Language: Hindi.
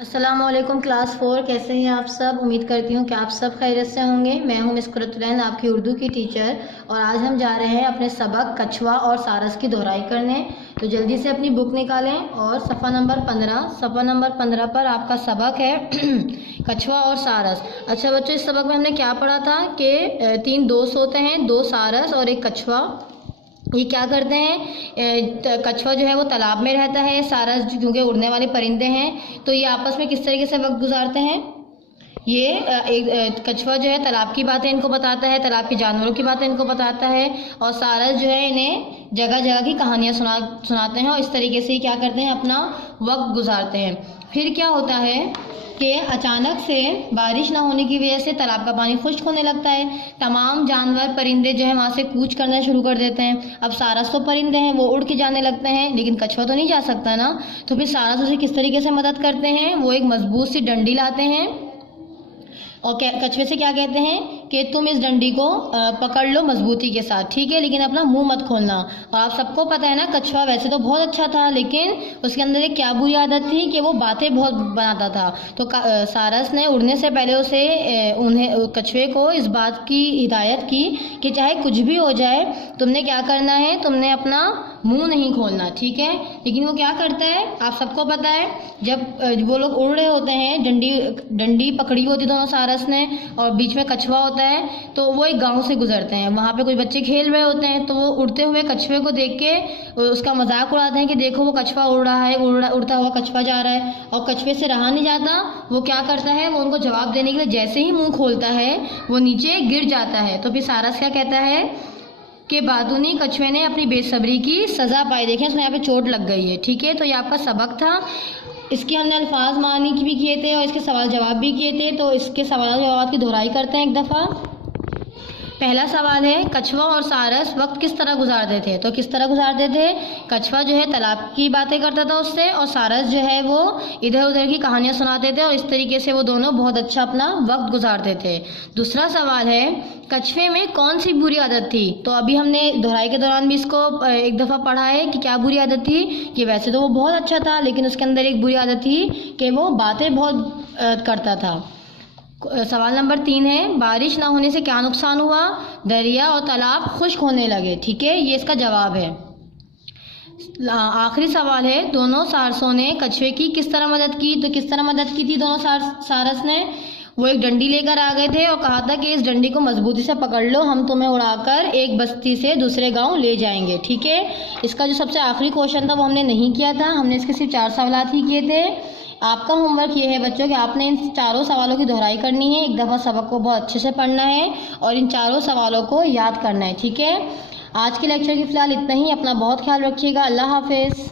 अस्सलामुअलैकुम क्लास 4। कैसे हैं आप सब। उम्मीद करती हूँ कि आप सब खैरियत से होंगे। मैं हूँ मिस कुरतुलैन, आपकी उर्दू की टीचर, और आज हम जा रहे हैं अपने सबक कछुआ और सारस की दोहराई करने। तो जल्दी से अपनी बुक निकालें और सफ़ा नंबर 15 पर आपका सबक है कछुआ और सारस। अच्छा बच्चों, इस सबक में हमने क्या पढ़ा था कि 3 दोस्त होते हैं, 2 सारस और 1 कछुआ। ये क्या करते हैं, कछुआ जो है वो तालाब में रहता है, सारस क्योंकि उड़ने वाले परिंदे हैं, तो ये आपस में किस तरीके से वक्त गुजारते हैं। ये एक कछुआ जो है तालाब की बातें इनको बताता है, तालाब के जानवरों की बातें इनको बताता है, और सारस जो है इन्हें जगह जगह की कहानियाँ सुनाते हैं, और इस तरीके से क्या करते हैं, अपना वक्त गुजारते हैं। फिर क्या होता है कि अचानक से बारिश ना होने की वजह से तालाब का पानी खुश्क होने लगता है। तमाम जानवर परिंदे जो है वहाँ से कूच करना शुरू कर देते हैं। अब सारस तो परिंदे हैं, वो उड़ के जाने लगते हैं, लेकिन कछुआ तो नहीं जा सकता ना। तो फिर सारस उसे किस तरीके से मदद करते हैं, वो एक मजबूत सी डंडी लाते हैं और कछुए से क्या कहते हैं कि तुम इस डंडी को पकड़ लो मजबूती के साथ, ठीक है, लेकिन अपना मुंह मत खोलना। और आप सबको पता है ना, कछुआ वैसे तो बहुत अच्छा था, लेकिन उसके अंदर एक क्या बुरी आदत थी कि वो बातें बहुत बनाता था। तो सारस ने उड़ने से पहले उन्हें कछुए को इस बात की हिदायत की कि चाहे कुछ भी हो जाए, तुमने क्या करना है, तुमने अपना मुंह नहीं खोलना, ठीक है। लेकिन वो क्या करता है, आप सबको पता है, जब वो लोग उड़ रहे होते हैं, डंडी पकड़ी होती दोनों सारस ने, और बीच में कछुआ होता है, तो वो एक गांव से गुजरते हैं। वहाँ पे कुछ बच्चे खेल रहे होते हैं, तो वो उड़ते हुए कछुए को देख के उसका मजाक उड़ाते हैं कि देखो वो कछुआ उड़ रहा है, उड़ता हुआ कछुआ जा रहा है। और कछुए से रहा नहीं जाता, वो क्या करता है, वो उनको जवाब देने के लिए जैसे ही मुँह खोलता है वो नीचे गिर जाता है। तो फिर सारस क्या कहता है कि बादुनी कछुए ने अपनी बेसब्री की सज़ा पाई। देखें उसमें यहाँ पे चोट लग गई है, ठीक है। तो ये आपका सबक था, इसके हमने अल्फाज मानी भी किए थे और इसके सवाल जवाब भी किए थे। तो इसके सवाल जवाब की दोहराई करते हैं एक दफ़ा। पहला सवाल है, कछुआ और सारस वक्त किस तरह गुजारते थे। तो किस तरह गुजारते थे, कछुआ जो है तालाब की बातें करता था उससे, और सारस जो है वो इधर उधर की कहानियाँ सुनाते थे, और इस तरीके से वो दोनों बहुत अच्छा अपना वक्त गुजारते थे। दूसरा सवाल है, कछुए में कौन सी बुरी आदत थी। तो अभी हमने दोहराई के दौरान भी इसको एक दफ़ा पढ़ा है कि क्या बुरी आदत थी, कि वैसे तो वो बहुत अच्छा था, लेकिन उसके अंदर एक बुरी आदत थी कि वो बातें बहुत करता था। सवाल नंबर 3 है, बारिश ना होने से क्या नुकसान हुआ, दरिया और तालाब खुश्क होने लगे, ठीक है, ये इसका जवाब है। आखिरी सवाल है, दोनों सारसों ने कछुए की किस तरह मदद की। तो किस तरह मदद की थी दोनों सारस ने, वो एक डंडी लेकर आ गए थे और कहा था कि इस डंडी को मजबूती से पकड़ लो, हम तुम्हें उड़ाकर एक बस्ती से दूसरे गांव ले जाएंगे, ठीक है। इसका जो सबसे आखिरी क्वेश्चन था वो हमने नहीं किया था, हमने इसके सिर्फ 4 सवाल ही किए थे। आपका होमवर्क ये है बच्चों कि आपने इन चारों सवालों की दोहराई करनी है, एक दफ़ा सबक को बहुत अच्छे से पढ़ना है और इन चारों सवालों को याद करना है, ठीक है। आज के लेक्चर की फ़िलहाल इतना ही। अपना बहुत ख्याल रखिएगा। अल्लाह हाफिज़।